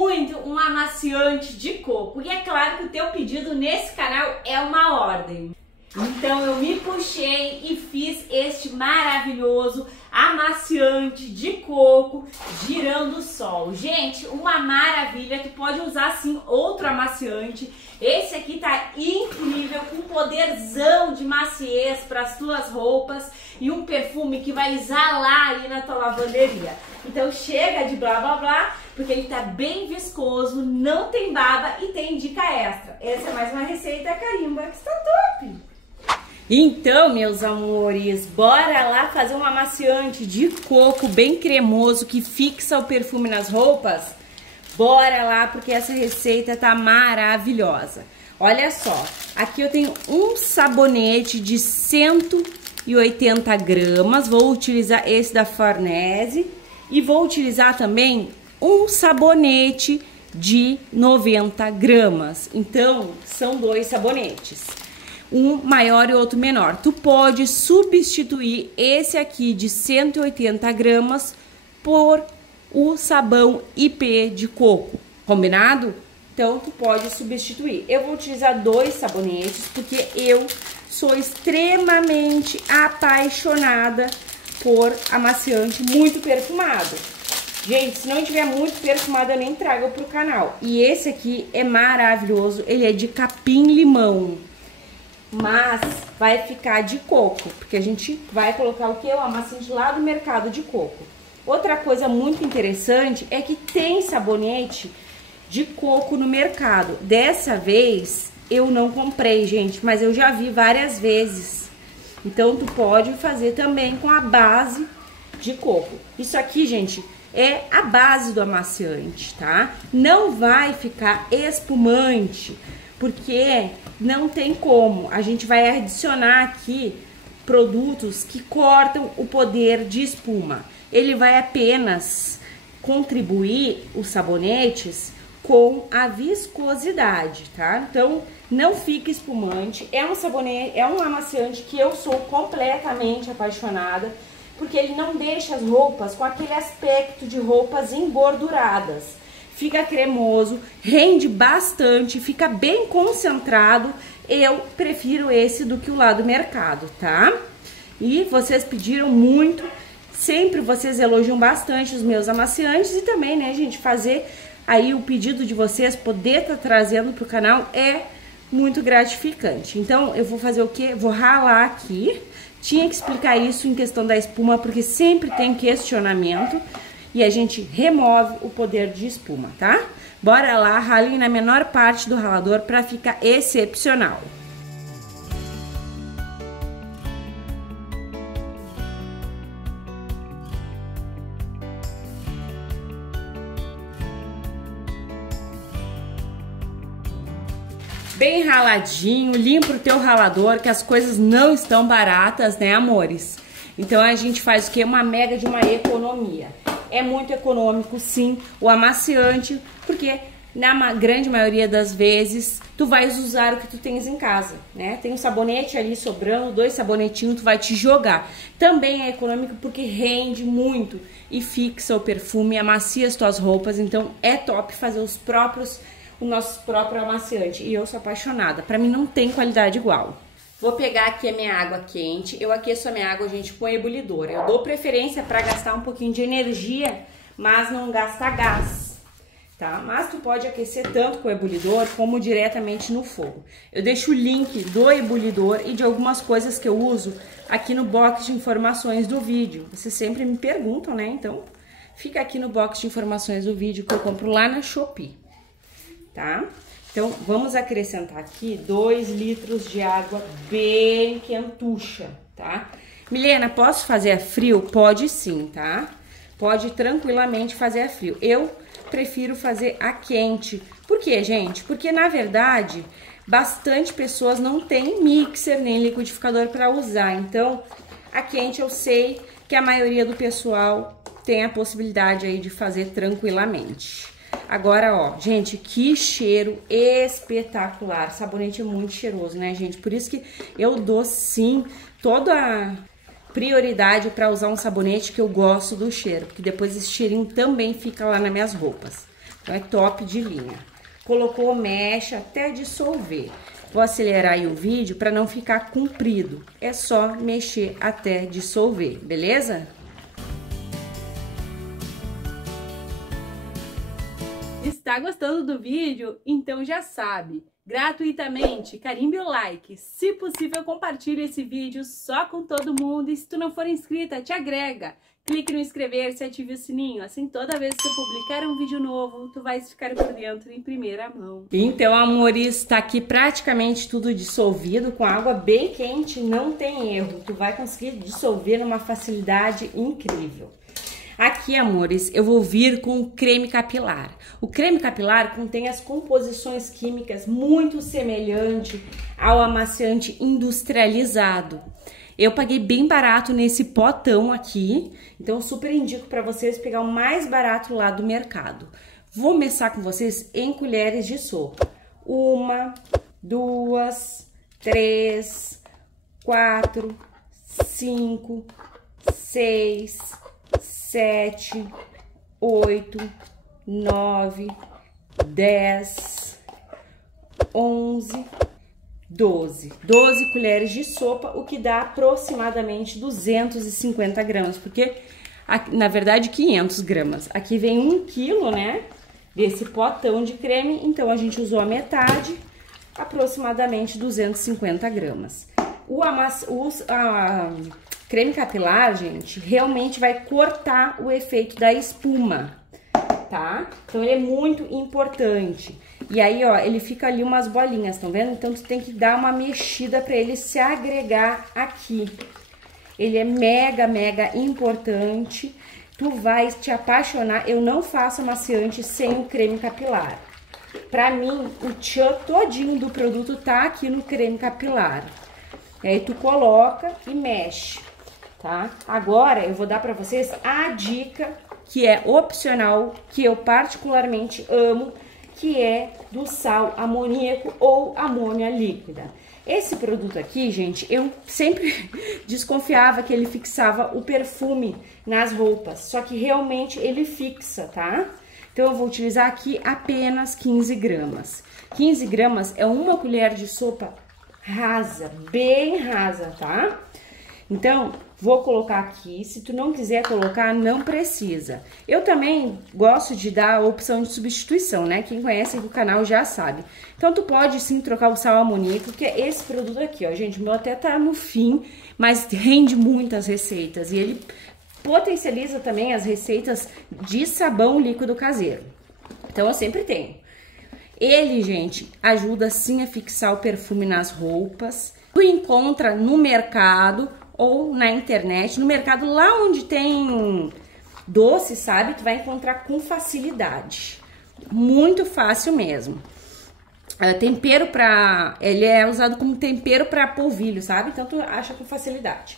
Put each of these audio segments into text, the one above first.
muito um amaciante de coco. E é claro que o teu pedido nesse canal é uma ordem. Então eu me puxei e fiz este maravilhoso amaciante de coco girando o sol. Gente, uma maravilha, tu pode usar sim outro amaciante. Esse aqui tá incrível, com poderzão de maciez para as tuas roupas e um perfume que vai exalar aí na tua lavanderia. Então chega de blá blá blá, porque ele tá bem viscoso, não tem baba e tem dica extra. Essa é mais uma receita carimba que está top! Então, meus amores, bora lá fazer um amaciante de coco bem cremoso que fixa o perfume nas roupas? Bora lá, porque essa receita tá maravilhosa. Olha só, aqui eu tenho um sabonete de 180 gramas, vou utilizar esse da Farnese e vou utilizar também um sabonete de 90 gramas. Então, são 2 sabonetes. Um maior e outro menor. Tu pode substituir esse aqui de 180 gramas por o sabão IP de coco, combinado? Então, tu pode substituir. Eu vou utilizar 2 sabonetes, porque eu sou extremamente apaixonada por amaciante muito perfumado. Gente, se não tiver muito perfumado, eu nem trago pro canal. E esse aqui é maravilhoso, ele é de capim-limão. Mas vai ficar de coco, porque a gente vai colocar o que? O amaciante lá do mercado de coco. Outra coisa muito interessante é que tem sabonete de coco no mercado. Dessa vez eu não comprei, gente, mas eu já vi várias vezes. Então tu pode fazer também com a base de coco. Isso aqui, gente, é a base do amaciante, tá? Não vai ficar espumante, porque não tem como. A gente vai adicionar aqui produtos que cortam o poder de espuma. Ele vai apenas contribuir, os sabonetes, com a viscosidade, tá? Então, não fica espumante. É um sabonete, é um amaciante que eu sou completamente apaixonada, porque ele não deixa as roupas com aquele aspecto de roupas engorduradas. Fica cremoso, rende bastante, fica bem concentrado. Eu prefiro esse do que o lá do mercado, tá? E vocês pediram muito, sempre vocês elogiam bastante os meus amaciantes e também, né, gente, fazer aí o pedido de vocês, poder estar trazendo pro canal é muito gratificante. Então, eu vou fazer o quê? Vou ralar aqui. Tinha que explicar isso em questão da espuma, porque sempre tem questionamento. E a gente remove o poder de espuma, tá? Bora lá, ralem na menor parte do ralador para ficar excepcional. Bem raladinho, limpa o teu ralador, que as coisas não estão baratas, né, amores? Então a gente faz o quê? Uma mega de uma economia. É muito econômico, sim, o amaciante, porque na grande maioria das vezes tu vais usar o que tu tens em casa, né? Tem um sabonete ali sobrando, 2 sabonetinhos, tu vai te jogar. Também é econômico porque rende muito e fixa o perfume, amacia as tuas roupas, então é top fazer o nosso próprio amaciante. E eu sou apaixonada, pra mim não tem qualidade igual. Vou pegar aqui a minha água quente, eu aqueço a minha água, gente, com ebulidor. Eu dou preferência para gastar um pouquinho de energia, mas não gastar gás, tá? Mas tu pode aquecer tanto com o ebulidor como diretamente no fogo. Eu deixo o link do ebulidor e de algumas coisas que eu uso aqui no box de informações do vídeo. Vocês sempre me perguntam, né? Então, fica aqui no box de informações do vídeo que eu compro lá na Shopee, tá? Então, vamos acrescentar aqui 2 litros de água bem quentucha, tá? Milena, posso fazer a frio? Pode sim, tá? Pode tranquilamente fazer a frio. Eu prefiro fazer a quente. Por quê, gente? Porque, na verdade, bastante pessoas não têm mixer nem liquidificador para usar. Então, a quente eu sei que a maioria do pessoal tem a possibilidade aí de fazer tranquilamente. Agora, ó, gente, que cheiro espetacular. Sabonete é muito cheiroso, né, gente? Por isso que eu dou, sim, toda a prioridade para usar um sabonete que eu gosto do cheiro. Porque depois esse cheirinho também fica lá nas minhas roupas. Então é top de linha. Colocou, mexe até dissolver. Vou acelerar aí o vídeo para não ficar comprido. É só mexer até dissolver, beleza? Está gostando do vídeo? Então já sabe, gratuitamente, carimbe o like. Se possível, compartilhe esse vídeo só com todo mundo. E se tu não for inscrita, te agrega. Clique no inscrever-se e ative o sininho. Assim, toda vez que eu publicar um vídeo novo, tu vais ficar por dentro em primeira mão. Então, amores, está aqui praticamente tudo dissolvido com água bem quente. Não tem erro. Tu vai conseguir dissolver numa facilidade incrível. Aqui, amores, eu vou vir com o creme capilar. O creme capilar contém as composições químicas muito semelhantes ao amaciante industrializado. Eu paguei bem barato nesse potão aqui, então super indico para vocês pegar o mais barato lá do mercado. Vou começar com vocês em colheres de sopa. 1, 2, 3, 4, 5, 6, 7, 8, 9, 10, 11, 12 colheres de sopa, o que dá aproximadamente 250 gramas, porque na verdade 500 gramas. Aqui vem 1 quilo, né, desse potão de creme, então a gente usou a metade, aproximadamente 250 gramas. Creme capilar, gente, realmente vai cortar o efeito da espuma, tá? Então ele é muito importante. E aí, ó, ele fica ali umas bolinhas, estão vendo? Então tu tem que dar uma mexida para ele se agregar aqui. Ele é mega, mega importante. Tu vai te apaixonar. Eu não faço amaciante sem o creme capilar. Pra mim, o tchan todinho do produto tá aqui no creme capilar. E aí tu coloca e mexe, tá? Agora eu vou dar pra vocês a dica que é opcional, que eu particularmente amo, que é do sal amoníaco ou amônia líquida. Esse produto aqui, gente, eu sempre desconfiava que ele fixava o perfume nas roupas, só que realmente ele fixa, tá? Então eu vou utilizar aqui apenas 15 gramas. 15 gramas é 1 colher de sopa rasa, bem rasa, tá? Então, vou colocar aqui. Se tu não quiser colocar, não precisa. Eu também gosto de dar a opção de substituição, né? Quem conhece o canal já sabe. Então, tu pode sim trocar o sal amoníaco, que é esse produto aqui, ó. Gente, o meu até tá no fim, mas rende muitas receitas. E ele potencializa também as receitas de sabão líquido caseiro. Então, eu sempre tenho. Ele, gente, ajuda sim a fixar o perfume nas roupas. Tu encontra no mercado ou na internet, no mercado lá onde tem doce, sabe? Tu vai encontrar com facilidade. Muito fácil mesmo. Tempero pra... Ele é usado como tempero pra polvilho, sabe? Então tu acha com facilidade.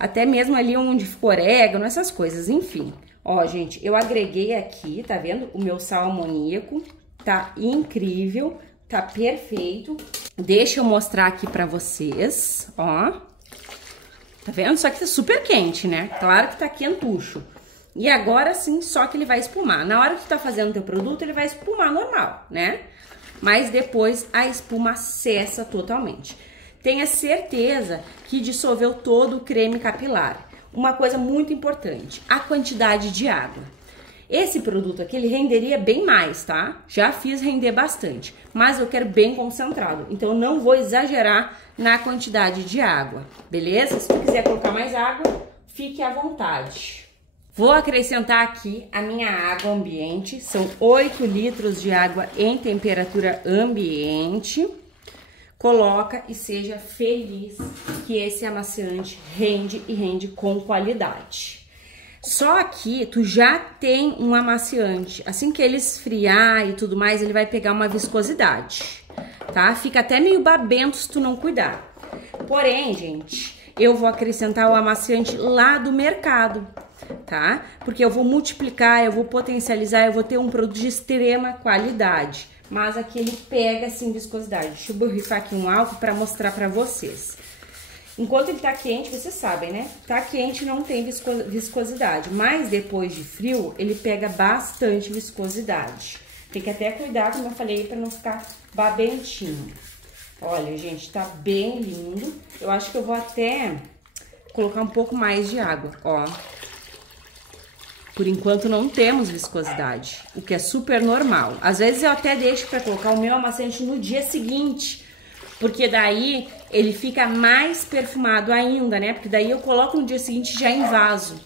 Até mesmo ali onde ficou orégano, essas coisas, enfim. Ó, gente, eu agreguei aqui, tá vendo? O meu sal amoníaco. Tá incrível, tá perfeito. Deixa eu mostrar aqui pra vocês, ó. Tá vendo? Só que tá super quente, né? Claro que tá quentucho. E agora sim, só que ele vai espumar. Na hora que tu tá fazendo teu produto, ele vai espumar normal, né? Mas depois a espuma cessa totalmente. Tenha certeza que dissolveu todo o creme capilar. Uma coisa muito importante, a quantidade de água. Esse produto aqui, ele renderia bem mais, tá? Já fiz render bastante, mas eu quero bem concentrado. Então, eu não vou exagerar na quantidade de água, beleza? Se tu quiser colocar mais água, fique à vontade. Vou acrescentar aqui a minha água ambiente. São 8 litros de água em temperatura ambiente. Coloca e seja feliz que esse amaciante rende e rende com qualidade. Só aqui tu já tem um amaciante. Assim que ele esfriar e tudo mais, ele vai pegar uma viscosidade, tá? Fica até meio babento se tu não cuidar. Porém, gente, eu vou acrescentar o amaciante lá do mercado, tá? Porque eu vou multiplicar, eu vou potencializar, eu vou ter um produto de extrema qualidade. Mas aqui ele pega, assim, viscosidade. Deixa eu borrifar aqui um álcool pra mostrar pra vocês. Enquanto ele tá quente, vocês sabem, né? Tá quente não tem viscosidade, mas depois de frio, ele pega bastante viscosidade. Tem que até cuidar, como eu falei, pra não ficar babentinho. Olha, gente, tá bem lindo. Eu acho que eu vou até colocar um pouco mais de água, ó. Por enquanto não temos viscosidade, o que é super normal. Às vezes eu até deixo pra colocar o meu amaciante no dia seguinte, porque daí ele fica mais perfumado ainda, né? Porque daí eu coloco no dia seguinte já em vaso.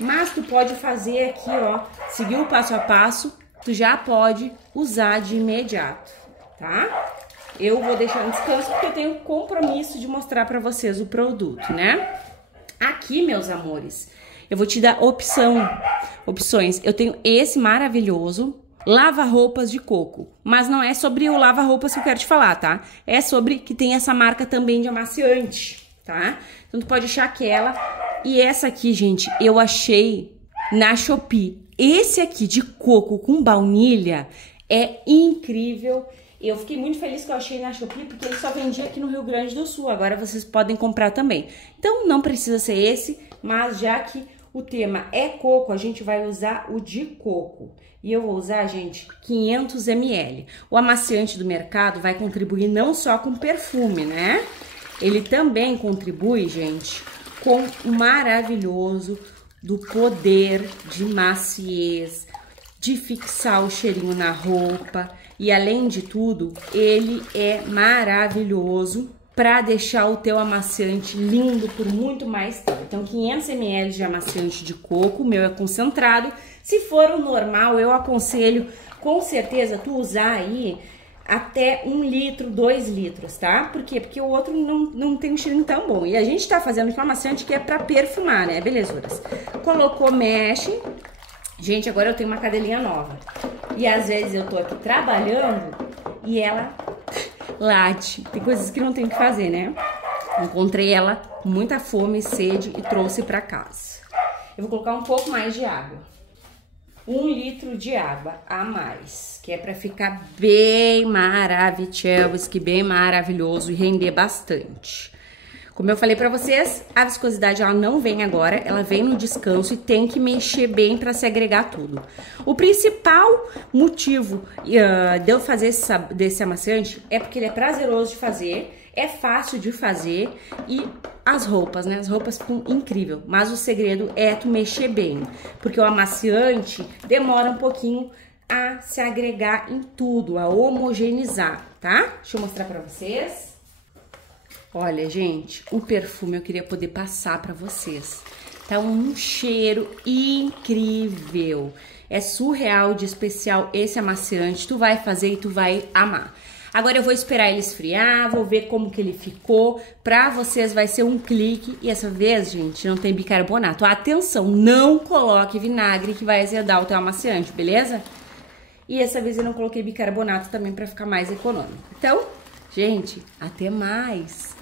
Mas tu pode fazer aqui, ó, seguir o passo a passo, tu já pode usar de imediato, tá? Eu vou deixar no descanso porque eu tenho compromisso de mostrar pra vocês o produto, né? Aqui, meus amores, eu vou te dar opções. Eu tenho esse maravilhoso lava-roupas de coco, mas não é sobre o lava-roupas que eu quero te falar, tá? É sobre que tem essa marca também de amaciante, tá? Então tu pode achar aquela. E essa aqui, gente, eu achei na Shopee. Esse aqui de coco com baunilha é incrível. Eu fiquei muito feliz que eu achei na Shopee, porque ele só vendia aqui no Rio Grande do Sul. Agora vocês podem comprar também. Então não precisa ser esse, mas já que o tema é coco, a gente vai usar o de coco. E eu vou usar, gente, 500 ml. O amaciante do mercado vai contribuir não só com perfume, né? Ele também contribui, gente, com o maravilhoso do poder de maciez, de fixar o cheirinho na roupa. E além de tudo, ele é maravilhoso para deixar o teu amaciante lindo por muito mais tempo. Então, 500 ml de amaciante de coco, o meu é concentrado. Se for o normal, eu aconselho com certeza tu usar aí até 1 litro, 2 litros, tá? Por quê? Porque o outro não tem um cheirinho tão bom. E a gente tá fazendo um amaciante que é para perfumar, né, belezuras? Colocou, mexe. Gente, agora eu tenho uma cadelinha nova. E às vezes eu tô aqui trabalhando e ela late. Tem coisas que não tem o que fazer, né? Encontrei ela com muita fome e sede e trouxe pra casa. Eu vou colocar um pouco mais de água. 1 litro de água a mais, que é pra ficar bem maravilhoso, bem maravilhoso e render bastante. Como eu falei pra vocês, a viscosidade ela não vem agora, ela vem no descanso e tem que mexer bem pra se agregar tudo. O principal motivo de eu fazer desse amaciante é porque ele é prazeroso de fazer, é fácil de fazer e as roupas, né? As roupas ficam incríveis, mas o segredo é tu mexer bem, porque o amaciante demora um pouquinho a se agregar em tudo, a homogeneizar, tá? Deixa eu mostrar pra vocês. Olha, gente, o perfume eu queria poder passar pra vocês. Tá um cheiro incrível. É surreal de especial esse amaciante. Tu vai fazer e tu vai amar. Agora eu vou esperar ele esfriar, vou ver como que ele ficou. Pra vocês vai ser um clique. E essa vez, gente, não tem bicarbonato. Atenção, não coloque vinagre que vai azedar o teu amaciante, beleza? E essa vez eu não coloquei bicarbonato também pra ficar mais econômico. Então, gente, até mais!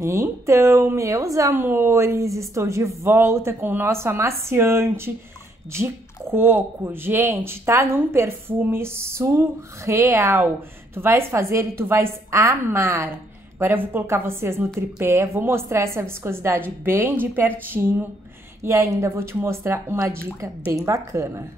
Então, meus amores, estou de volta com o nosso amaciante de coco. Gente, tá num perfume surreal. Tu vais fazer e tu vais amar. Agora eu vou colocar vocês no tripé, vou mostrar essa viscosidade bem de pertinho e ainda vou te mostrar uma dica bem bacana.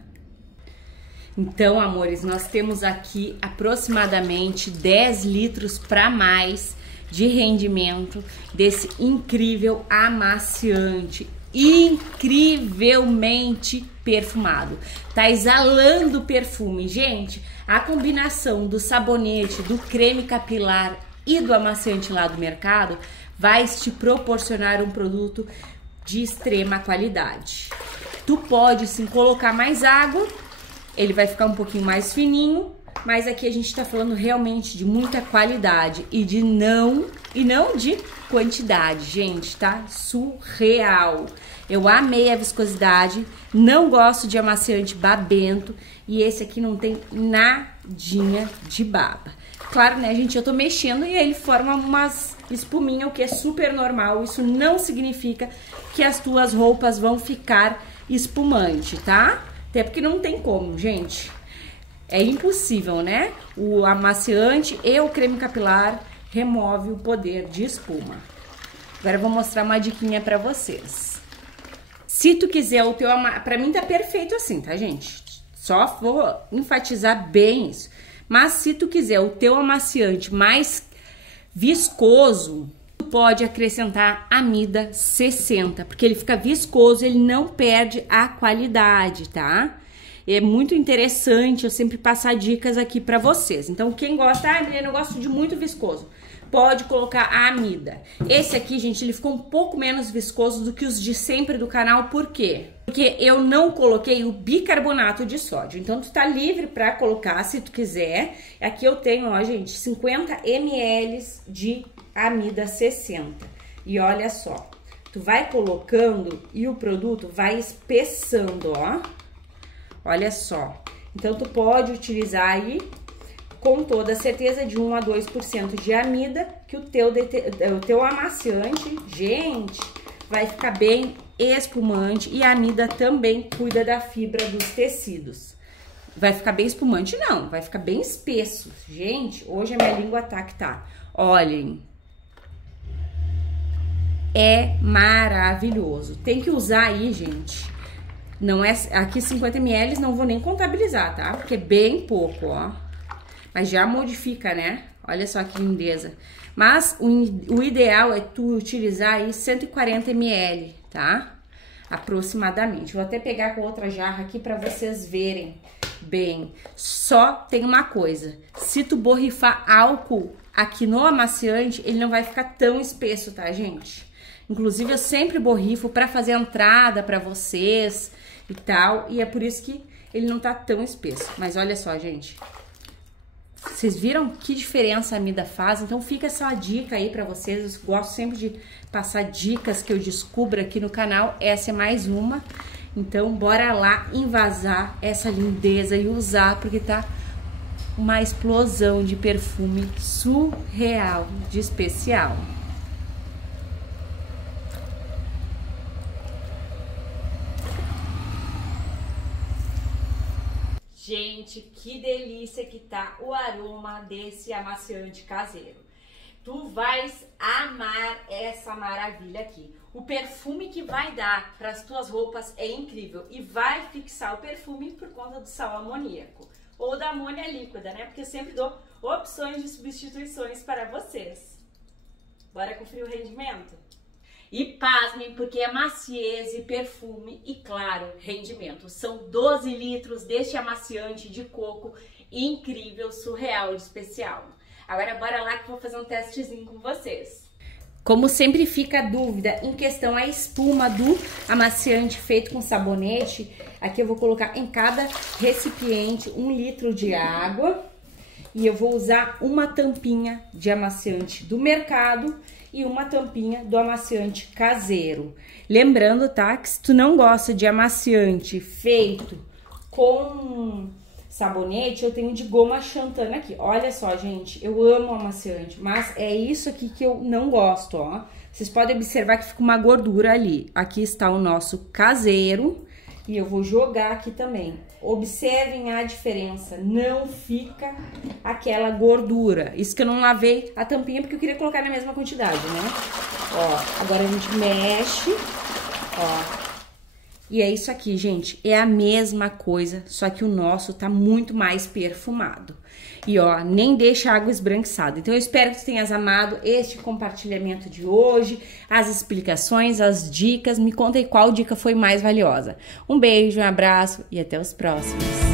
Então, amores, nós temos aqui aproximadamente 10 litros para mais de rendimento desse incrível amaciante, incrivelmente perfumado. Tá exalando perfume, gente. A combinação do sabonete, do creme capilar e do amaciante lá do mercado vai te proporcionar um produto de extrema qualidade. Tu pode sim colocar mais água, ele vai ficar um pouquinho mais fininho. Mas aqui a gente tá falando realmente de muita qualidade e não de quantidade, gente, tá? Surreal. Eu amei a viscosidade, não gosto de amaciante babento e esse aqui não tem nadinha de baba. Claro, né, gente, eu tô mexendo e aí ele forma umas espuminhas, o que é super normal. Isso não significa que as tuas roupas vão ficar espumante, tá? Até porque não tem como, gente. É impossível, né? O amaciante e o creme capilar remove o poder de espuma. Agora eu vou mostrar uma diquinha pra vocês. Se tu quiser o teu pra mim tá perfeito assim, tá, gente? Só vou enfatizar bem isso. Mas se tu quiser o teu amaciante mais viscoso, tu pode acrescentar amida 60, porque ele fica viscoso, ele não perde a qualidade, tá? É muito interessante eu sempre passar dicas aqui pra vocês. Então, quem gosta, Adriana, eu gosto de muito viscoso, pode colocar a amida. Esse aqui, gente, ele ficou um pouco menos viscoso do que os de sempre do canal, por quê? Porque eu não coloquei o bicarbonato de sódio. Então, tu tá livre pra colocar, se tu quiser. Aqui eu tenho, ó, gente, 50 ml de amida 60. E olha só, tu vai colocando e o produto vai espessando, ó. Olha só. Então, tu pode utilizar aí com toda certeza de 1 a 2% de amida, que o teu amaciante, gente, vai ficar bem espumante, e a amida também cuida da fibra dos tecidos. Vai ficar bem espumante? Não, vai ficar bem espesso. Gente, hoje a minha língua tá que tá. Olhem. É maravilhoso. Tem que usar aí, gente. Não é aqui 50 ml, não vou nem contabilizar, tá? Porque é bem pouco, ó. Mas já modifica, né? Olha só que lindeza. Mas o ideal é tu utilizar aí 140 ml, tá? Aproximadamente. Vou até pegar com outra jarra aqui pra vocês verem bem. Só tem uma coisa. Se tu borrifar álcool aqui no amaciante, ele não vai ficar tão espesso, tá, gente? Inclusive, eu sempre borrifo pra fazer a entrada pra vocês e tal. E é por isso que ele não tá tão espesso. Mas olha só, gente. Vocês viram que diferença a amida faz? Então fica essa dica aí pra vocês. Eu gosto sempre de passar dicas que eu descubro aqui no canal. Essa é mais uma. Então bora lá invasar essa lindeza e usar, porque tá uma explosão de perfume surreal, de especial. Gente, que delícia que tá o aroma desse amaciante caseiro. Tu vais amar essa maravilha aqui. O perfume que vai dar para as tuas roupas é incrível e vai fixar o perfume por conta do sal amoníaco ou da amônia líquida, né? Porque eu sempre dou opções de substituições para vocês. Bora conferir o rendimento? E pasmem, porque é maciez, perfume e, claro, rendimento. São 12 litros deste amaciante de coco incrível, surreal, de especial. Agora bora lá que eu vou fazer um testezinho com vocês. Como sempre fica a dúvida em questão à espuma do amaciante feito com sabonete, aqui eu vou colocar em cada recipiente 1 litro de água. E eu vou usar uma tampinha de amaciante do mercado e uma tampinha do amaciante caseiro. Lembrando, tá, que se tu não gosta de amaciante feito com sabonete, eu tenho de goma xantana aqui. Olha só, gente, eu amo amaciante, mas é isso aqui que eu não gosto, ó. Vocês podem observar que fica uma gordura ali. Aqui está o nosso caseiro e eu vou jogar aqui também. Observem a diferença, não fica aquela gordura. Isso que eu não lavei a tampinha porque eu queria colocar na mesma quantidade, né? Ó, agora a gente mexe, ó. E é isso aqui, gente, é a mesma coisa, só que o nosso tá muito mais perfumado. E ó, nem deixa a água esbranquiçada. Então eu espero que tu tenhas amado este compartilhamento de hoje, as explicações, as dicas. Me conta aí qual dica foi mais valiosa. Um beijo, um abraço e até os próximos.